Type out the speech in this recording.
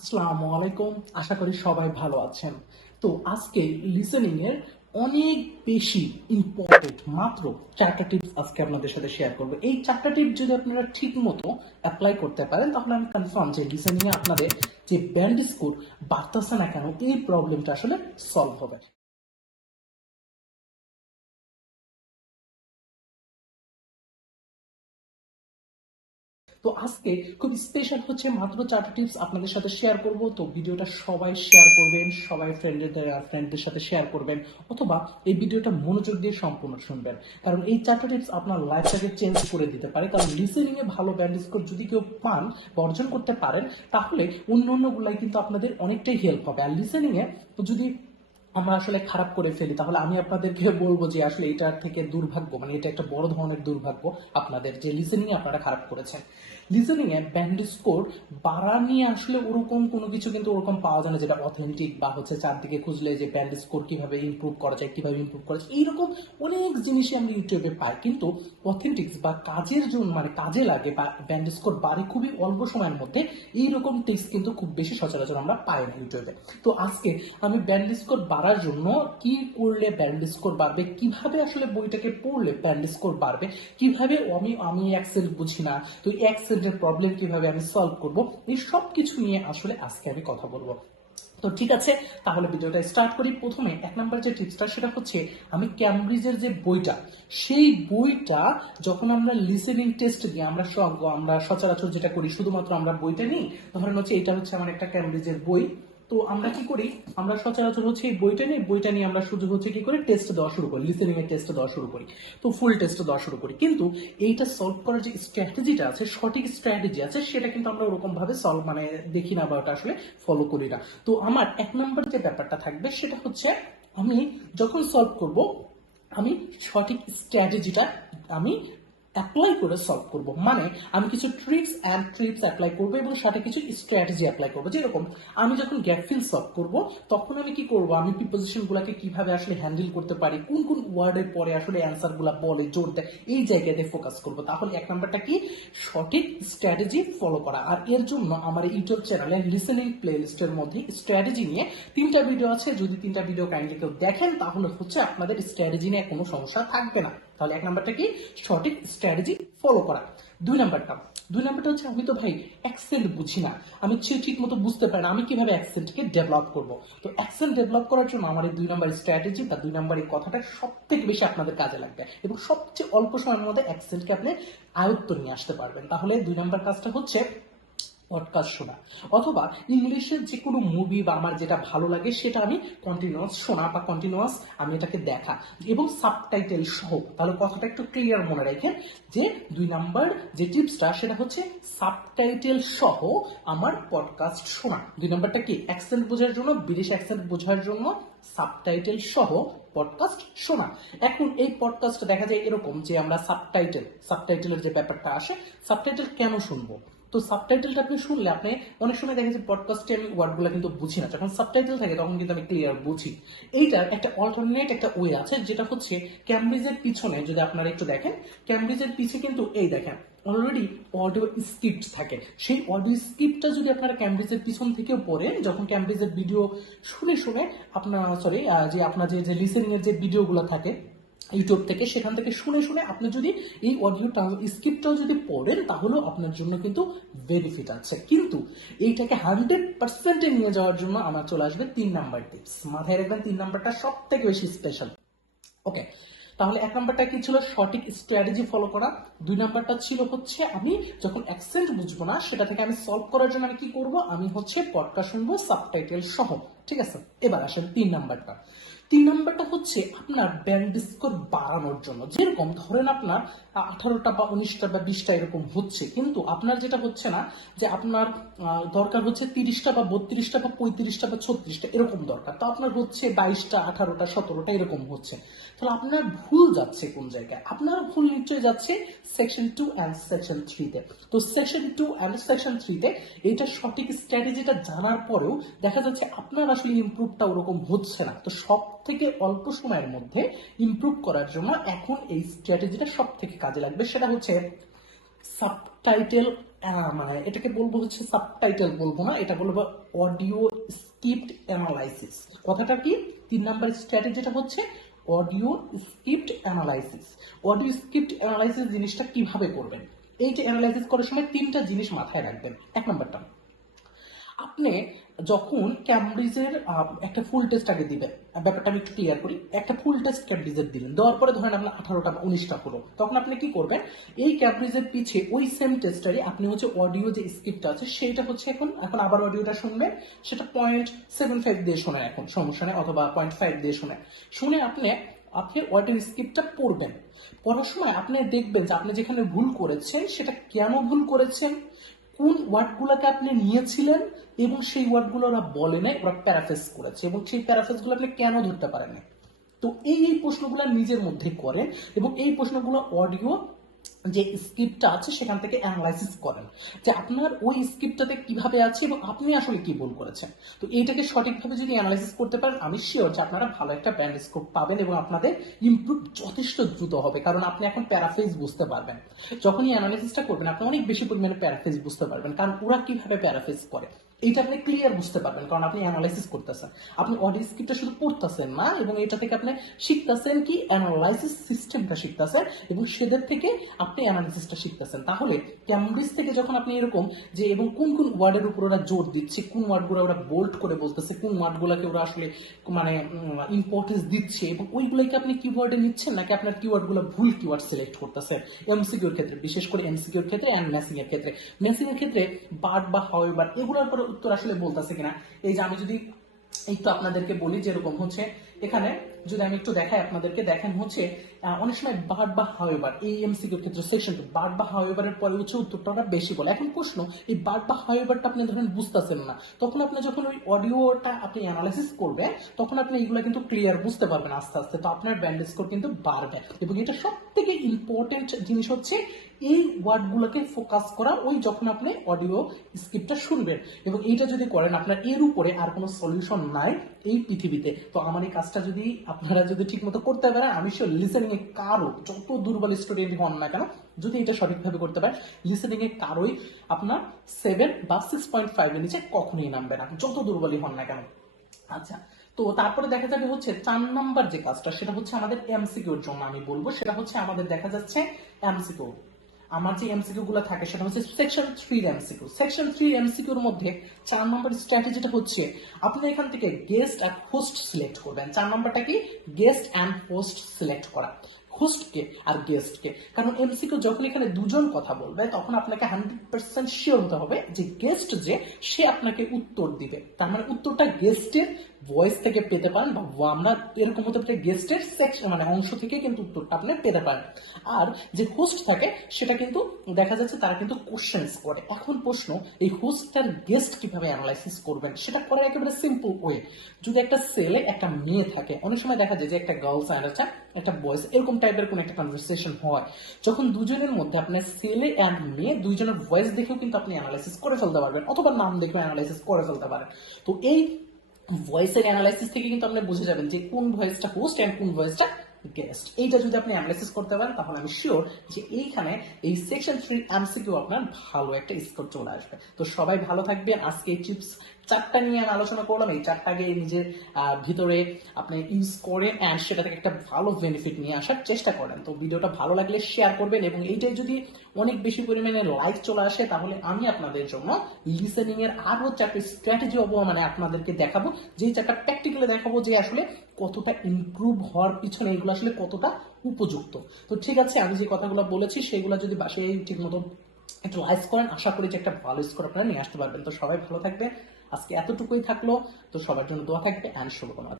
আসসালামু আলাইকুম। আশা করি সবাই ভালো আছেন। তো আজকে লিসেনিং এর অনেক বেশি ইম্পর্টেন্ট মাত্র চারটা টিপস আজকে আপনাদের সাথে শেয়ার করব। এই চারটা টিপস যদি আপনারা ঠিক মতো অ্যাপ্লাই করতে পারেন, তাহলে আমি কনফার্ম যে লিসেনিং এ আপনাদের যে ব্যান্ড স্কোর বাড়তেছে না কেন, এই প্রবলেমটা আসলে সলভ হবে। তো আজকে খুব স্পেশাল হচ্ছে মাত্র চারটা টিপস আপনাদের সাথে শেয়ার করব। তো ভিডিওটা সবাই শেয়ার করবেন, সবাই ফ্রেন্ডদের ফ্রেন্ডদের সাথে শেয়ার করবেন অথবা এই ভিডিওটা মনোযোগ দিয়ে সম্পূর্ণ শুনবেন। কারণ এই চারটা টিপস আপনার লাইফটাকে চেঞ্জ করে দিতে পারে। কারণ লিসেনিং এ ভালো ব্যান্ড স্কোর যদি কেউ পান বা অর্জন করতে পারেন, তাহলে অন্য অন্যগুলাই কিন্তু আপনাদের অনেকটাই হেল্প হবে। আর লিসেনিং এ যদি আমরা আসলে খারাপ করে ফেলি, তাহলে আমি আপনাদেরকে বলব যে আসলে এটার থেকে দুর্ভাগ্য মানে এটা একটা বড় ধরনের দুর্ভাগ্য আপনাদের যে লিসেনিং আপনারা খারাপ করেছেন। লিসেনিং এ ব্যান্ড স্কোর বাড়া নিয়ে আসলে ওরকম কোনো কিছু কিন্তু ওরকম পাওয়া যায় না যেটা অথেন্টিক বা হচ্ছে চারদিকে খুঁজলে যে ব্যান্ড স্কোর কীভাবে ইমপ্রুভ করা যায়, কীভাবে ইমপ্রুভ করা যায়, এইরকম অনেক জিনিসই আমরা ইউটিউবে পাই। কিন্তু অথেন্টিক্স বা কাজের জন্য মানে কাজে লাগে বা ব্যান্ড স্কোর বাড়ে খুবই অল্প সময়ের মধ্যে, এইরকম টিপস কিন্তু খুব বেশি সচরাচর আমরা পাই না ইউটিউবে তো আজকে আমি ব্যান্ড স্কোর বাড়ার জন্য কি করলে ব্যান্ড স্কোর বাড়বে, কীভাবে আসলে বইটাকে পড়লে ব্যান্ড স্কোর বাড়বে, কীভাবে আমি আমি অ্যাক্সেন্ট বুঝি না, তো এই অ্যাক্সেন্টের প্রবলেম কীভাবে আমি সলভ করব, এই সব কিছু নিয়ে আসলে আজকে আমি কথা বলব। তো ঠিক আছে, তাহলে ভিডিওটা স্টার্ট করি। প্রথমে এক নম্বর যে টিপসটা সেটা হচ্ছে আমি ক্যামব্রিজের যে বইটা, সেই বইটা যখন আমরা লিসেনিং টেস্ট দিই আমরা সব, আমরা সচরাচর যেটা করি, শুধুমাত্র আমরা বইটা নিই, ধরেন হচ্ছে এটা হচ্ছে আমার একটা ক্যামব্রিজের বই। তো আমরা কি করি? আমরা সচরাচর হচ্ছে এই বইটা নিয়ে বইটা নিয়ে আমরা শুধু হচ্ছে কি করে? টেস্ট দেওয়া শুরু করি লিসেনিং এর টেস্ট দেওয়া শুরু করি, তো ফুল টেস্ট দেওয়া শুরু করি। কিন্তু এইটা সলভ করার যে স্ট্র্যাটেজিটা আছে, সঠিক স্ট্র্যাটেজি আছে, সেটা কিন্তু আমরা ওরকম ভাবে সলভ মানে দেখি না বা ওটা আসলে ফলো করি না। তো আমার এক নম্বর যে ব্যাপারটা থাকবে, সেটা হচ্ছে আমি যখন সলভ করব, আমি সঠিক স্ট্র্যাটেজিটা আমি অ্যাপ্লাই করে সলভ করব। মানে আমি কিছু ট্রিক্স অ্যান্ড ট্রিপস অ্যাপ্লাই করব এবং সাথে কিছু স্ট্র্যাটেজি অ্যাপ্লাই করব। যেরকম আমি যখন গ্যাপ ফিল সলভ করব, তখন আমি কি করব? আমি প্রিপোজিশন গুলাকে কীভাবে আসলে হ্যান্ডেল করতে পারি? কোন কোন ওয়ার্ডের পরে আসলে অ্যান্সারগুলা বলে, জোর দেয়, এই জায়গাতে ফোকাস করব। তাহলে এক নাম্বারটা কি? সঠিক স্ট্র্যাটেজি ফলো করা। আর এর জন্য আমার ইউটিউব চ্যানেলে লিসেনিং প্লে লিস্টের মধ্যে স্ট্র্যাটেজি নিয়ে তিনটা ভিডিও আছে। যদি তিনটা ভিডিও কাইন্ডলি কেউ দেখেন, তাহলে হচ্ছে আপনাদের স্ট্র্যাটেজি নিয়ে কোনো সমস্যা থাকবে না। তাহলে এক নাম্বারটা কি? সঠিক স্ট্র্যাটেজি ফলো করা। দুই নাম্বারটা। দুই নাম্বারটা হচ্ছে, আমি তো ভাই অ্যাকসেন্ট বুঝি না। আমি ঠিক মতো বুঝতে পারি না। আমি কীভাবে অ্যাকসেন্টকে ডেভেলপ করব? তো অ্যাকসেন্ট ডেভেলপ করার জন্য আমার এই দুই নাম্বার স্ট্র্যাটেজি বা দুই নাম্বার এই কথাটা সব থেকে বেশি আপনাদের কাজে লাগবে। এবং সবচেয়ে অল্প সময়ের মধ্যে অ্যাকসেন্টকে আপনি আয়ত্ত নিয়ে আসতে পারবেন। তাহলে দুই নাম্বার কাজটা হচ্ছে পডকাস্ট শোনা। অথবা ইংলিশের যে কোনো মুভি বা আমার যেটা ভালো লাগে সেটা আমি কন্টিনিউয়াস শোনা বা কন্টিনিউয়াস আমি এটাকে দেখা এবং সাবটাইটেল সহ। তাহলে কথাটা একটু ক্লিয়ার মনে রাখেন যে দুই নাম্বার যে টিপসটা সেটা হচ্ছে সাবটাইটেল সহ আমার পডকাস্ট শোনা। দুই নাম্বারটা কি? অ্যাকসেন্ট বোঝার জন্য বিদেশ অ্যাকসেন্ট বোঝার জন্য সাবটাইটেল সহ পডকাস্ট শোনা। এখন এই পডকাস্ট দেখা যায় এরকম যে আমরা সাবটাইটেল সাবটাইটেলের যে ব্যাপারটা আসে সাবটাইটেল কেন শুনব? তো সাবটাইটেলটা আপনি শুনলে আপনি অনেক সময় দেখা যায় পডকাস্টে আমি ওয়ার্ডগুলো কিন্তু বুঝি না। যখন সাবটাইটেল থাকে তখন কিন্তু আমি ক্লিয়ার বুঝি। এইটার একটা অল্টারনেট একটা ওয়ে আছে, যেটা হচ্ছে ক্যামব্রিজের পিছনে, যদি আপনারা একটু দেখেন ক্যামব্রিজের পিছে কিন্তু এই দেখেন অলরেডি অডিও স্ক্রিপ্ট থাকে। সেই অডিও স্ক্রিপ্টটা যদি আপনারা ক্যামব্রিজের পিছন থেকেও পড়েন, যখন ক্যামব্রিজের ভিডিও শুনে শুনে আপনার সরি যে আপনার যে যে লিসেনিং এর যে ভিডিওগুলো থাকে ইউটিউব থেকে সেখান থেকে শুনে শুনে আপনি যদি এই অডিও স্ক্রিপ্টটাও যদি পড়েন, তাহলেও আপনার জন্য কিন্তু বেনিফিট আছে। কিন্তু এইটাকে হান্ড্রেড পার্সেন্টে নিয়ে যাওয়ার জন্য আমার চলে আসবে তিন নাম্বার টিপস মাথায় রাখবেন, তিন নাম্বারটা সব থেকে বেশি স্পেশাল ওকে তাহলে এক নাম্বারটা কি ছিল? সঠিক স্ট্র্যাটেজি ফলো করা। দুই নাম্বারটা ছিল হচ্ছে আমি যখন অ্যাকসেন্ট বুঝব না, সেটা থেকে আমি সলভ করার জন্য আমি কি করব? আমি হচ্ছে পডকাস্ট শুনব সাবটাইটেল সহ। ঠিক আছে? এবার আসেন তিন নাম্বারটা তিন নাম্বারটা হচ্ছে আপনার ব্যান্ড স্কোর বাড়ানোর জন্য। যেরকম ধরেন আপনার আঠারোটা বা উনিশটা বা বিশটা এরকম হচ্ছে, কিন্তু আপনার যেটা হচ্ছে না, যে আপনার দরকার হচ্ছে তিরিশটা বা বত্রিশটা বা পঁয়ত্রিশটা বা ছত্রিশটা এরকম দরকার। তো আপনার হচ্ছে বাইশটা, আঠারোটা, সতেরোটা এরকম হচ্ছে। তাহলে আপনার ভুল যাচ্ছে কোন জায়গায়? আপনার ভুল নিশ্চয়ই যাচ্ছে সেকশন টু অ্যান্ড সেকশন থ্রিতে তো। সেকশন টু অ্যান্ড সেকশন থ্রিতে এইটা সঠিক স্ট্র্যাটেজিটা জানার পরেও দেখা যাচ্ছে আপনার আসলে ইমপ্রুভটা ওরকম হচ্ছে না। তো সব থেকে অল্প সময়ের মধ্যে ইমপ্রুভ করার জন্য এখন এই স্ট্র্যাটেজিটা সব থেকে কাজে লাগবে। সেটা হচ্ছে সাবটাইটেল মানে এটাকে বলব হচ্ছে সাবটাইটেল বলব না, এটা বলব অডিও স্ক্রিপ্ট অ্যানালাইসিস কথাটা কি? তিন নাম্বার স্ট্র্যাটেজিটা হচ্ছে audio script analysis audio script analysis জিনিসটা কীভাবে করবেন? এই যে অ্যানালাইসিস করার সময় তিনটা জিনিস মাথায় রাখবেন। এক নাম্বারটা, আপনি যখন ক্যামব্রিজের একটা ফুল টেস্ট আগে দিবেন ব্যাপারটা আমি একটু ক্লিয়ার করি, একটা ফুল টেস্ট ক্যামব্রিজের দিলেন দেওয়ার পরে ধরেন আপনার আঠারোটা বা উনিশটা হলো। তখন আপনি কি করবেন, এই ক্যামব্রিজের পিছে ওই সেম টেস্টারই আপনি হচ্ছে অডিও যে স্ক্রিপ্টটা আছে সেটা হচ্ছে এখন এখন আবার অডিওটা শুনবেন, সেটা পয়েন্ট সেভেন ফাইভ দিয়ে শোনেন এখন, সমস্যা নেই, অথবা পয়েন্ট ফাইভ দিয়ে শোনেন। শুনে আপনি আপনি অডিও স্ক্রিপ্টটা পড়বেন। পড়ার সময় আপনি দেখবেন যে আপনি যেখানে ভুল করেছেন, সেটা কেন ভুল করেছেন কোন ওয়ার্ডগুলোকে আপনি নিয়েছিলেন এবং সেই ওয়ার্ডগুলো ওরা বলে নাই, ওরা প্যারাফেস করেছে এবং সেই প্যারাফেসগুলো আপনি কেন ধরতে পারেন তো এই এই প্রশ্নগুলো নিজের মধ্যে করেন এবং এই প্রশ্নগুলো অডিও যে স্ক্রিপ্টটা আছে, সেখান থেকে অ্যানালাইসিস করেন যে আপনার ওই স্ক্রিপ্টটাতে কীভাবে আছে এবং আপনি আসলে কি ভুল করেছেন। তো এইটাকে সঠিকভাবে যদি অ্যানালাইসিস করতে পারেন, আমি শিওর যে আপনারা ভালো একটা ব্যান্ড স্কোপ পাবেন এবং আপনাদের ইমপ্রুভ যথেষ্ট দ্রুত হবে, কারণ আপনি এখন প্যারাফেজ বুঝতে পারবেন। যখনই অ্যানালাইসিসটা করবেন, আপনি অনেক বেশি পরিমাণে প্যারাফেজ বুঝতে পারবেন, কারণ ওরা কীভাবে প্যারাফেজ করে। এইটা আপনি ক্লিয়ার বুঝতে পারবেন, কারণ আপনি অ্যানালাইসিস করতেছেন। আপনি অডিও স্ক্রিপ্টটা শুধু পড়তেছেন না, এবং এটা থেকে আপনি শিখতেছেন কি? অ্যানালাইসিস সিস্টেমটা শিখতেছেন, এবং সেদের থেকে আপনি অ্যানালাইসিসটা শিখতেছেন। তাহলে ক্যামব্রিজ থেকে যখন আপনি এরকম যে, এবং কোন কোন ওয়ার্ডের উপর ওরা জোর দিচ্ছে, কোন ওয়ার্ডগুলো ওরা বোল্ড করে বলতেছে, কোন ওয়ার্ডগুলোকে ওরা আসলে মানে ইম্পর্টেন্স দিচ্ছে, এবং ওইগুলোকে আপনি কিওয়ার্ডে নিচ্ছেন, নাকি আপনার কিওয়ার্ডগুলো ভুল কিওয়ার্ড সিলেক্ট করতেছে? এমসিকিউর ক্ষেত্রে, বিশেষ করে এমসিকিউর ক্ষেত্রে অ্যান্ড ম্যাসিং এর ক্ষেত্রে। ম্যাসিং এর ক্ষেত্রে, বাট বা হাওয়েবার এগুলোর পরে উত্তর আসলে বলতেছে কিনা? এই যে আমি যদি একটু আপনাদেরকে বলি যেরকম হচ্ছে এখানে যদি আমি একটু দেখাই আপনাদেরকে, দেখেন হচ্ছে অনেক সময় বাট বা হাওয়েবার এই এমসিকিউর ক্ষেত্রে সেকশন বাট বা হাওয়েবারের পরে হচ্ছে উত্তরটা ওরা বেশি বলে। এখন প্রশ্ন, এই বাট বা হাওয়েবারটা আপনি ধরেন বুঝতেছেন না, তখন আপনি যখন ওই অডিওটা আপনি অ্যানালাইসিস করবে তখন আপনি এগুলো কিন্তু ক্লিয়ার বুঝতে পারবেন আস্তে আস্তে। তো আপনার ব্যান্ড স্কোর কিন্তু বাড়বে। এবং এটা সব থেকে ইম্পর্টেন্ট জিনিস হচ্ছে, এই ওয়ার্ডগুলোকে ফোকাস করা ওই যখন আপনি অডিও স্ক্রিপ্টটা শুনবেন। এবং এইটা যদি করেন, আপনার এর উপরে আর কোনো সলিউশন নাই এই পৃথিবীতে। তো আমার এই কাজটা যদি আপনারা যদি ঠিক মতো করতে পারেন, আমি শিওর লিসেনিং এ কারও যত দুর্বল স্টুডেন্ট হন না কেন, যদি এটা সঠিকভাবে করতে পারেন লিসেনিং এ কারোই আপনার সেভেন বা সিক্স পয়েন্ট ফাইভের নিচে কখনোই নামবে না, যত দুর্বলই হন না কেন। আচ্ছা তো তারপরে দেখা যাবে হচ্ছে চার নাম্বার যে কাজটা, সেটা হচ্ছে আমাদের এমসিকিউর জন্য আমি বলব, সেটা হচ্ছে আমাদের দেখা যাচ্ছে এমসিকিউ আমার যে এমসিকিউ গুলো থাকে, সেটা হচ্ছে section three MCQ section three এমসিকিউর মধ্যে চার নম্বর স্ট্র্যাটেজিটা হচ্ছে, আপনি এখান থেকে গেস্ট আর হোস্ট সিলেক্ট করবেন। চার নম্বরটা কি? গেস্ট অ্যান্ড হোস্ট সিলেক্ট করা। হোস্টকে আর গেস্টকে কারণ এমসিকিউ যখন এখানে দুজন কথা বলবে, তখন আপনাকে হান্ড্রেড পার্সেন্ট শিওর হতে হবে যে গেস্ট যে, সে আপনাকে উত্তর দিবে। তার মানে উত্তরটা গেস্টের ভয়েস থেকে পেতে পারেন বা আমরা এরকম হতে পারে গেস্টের সেকশন মানে অংশ থেকে কিন্তু উত্তরটা আপনি পেতে পারেন। আর যে হোস্ট থাকে, সেটা কিন্তু দেখা যাচ্ছে তারা কিন্তু কোশ্চেন্স করে। এখন প্রশ্ন, এই হোস্ট আর গেস্ট কীভাবে অ্যানালাইসিস করবেন? সেটা করার একেবারে সিম্পল ওয়ে যদি একটা সেলে একটা মেয়ে থাকে, অনেক সময় দেখা যায় যে একটা গার্লস অ্যান্ড আছে, একটা বয়েস এরকম টাইপের কোন একটা কনভারসেশন হয়। যখন দুজনের মধ্যে আপনার সেলে অ্যান্ড মেয়ে, দুইজনের ভয়েস দেখেও কিন্তু আপনি অ্যানালাইসিস করে ফেলতে পারবেন, অথবা নাম দেখেও অ্যানালাইসিস করে ফেলতে পারেন। তো এই ভয়েসের অ্যানালাইসিস থেকে কিন্তু আপনি বুঝে যাবেন যে কোন ভয়েসটা হোস্ট অ্যান্ড কোন ভয়েসটা গেস্ট এইটা যদি আপনি অ্যানালাইসিস করতে পারেন, তাহলে আমি শিওর যে এইখানে এই সেকশন থ্রি এমসিকিউ আপনার ভালো একটা স্কোর চলে আসবে। তো সবাই ভালো থাকবেন। আজকে চিপস চারটা নিয়ে আমি আলোচনা করলাম। এই চারটাকে নিজের ভিতরে আপনি ইউজ করেন অ্যান্ড সেটা থেকে একটা ভালো বেনিফিট নিয়ে আসার চেষ্টা করেন। তো ভিডিওটা ভালো লাগলে শেয়ার করবেন এবং এইটাই যদি অনেক বেশি পরিমাণে লাইক চলে আসে, তাহলে আমি আপনাদের জন্য লিসেনিং এর আরও চারটি স্ট্র্যাটেজি হব মানে আপনাদেরকে দেখাবো। যে চারটা প্র্যাকটিক্যালি দেখাবো যে আসলে কতটা ইমপ্রুভ হওয়ার পিছনে এগুলো আসলে কতটা উপযুক্ত? তো ঠিক আছে, আমি যে কথাগুলো বলেছি, সেগুলো যদি বাসায় ঠিক মতো একটু লাইস করেন, আশা করি যে একটা ভালো স্কোর আপনারা নিয়ে আসতে পারবেন। তো সবাই ভালো থাকবে আজকে এতটুকুই থাকল। তো সবার জন্য দোয়া থাকবে অ্যান্ড শুভকামনা।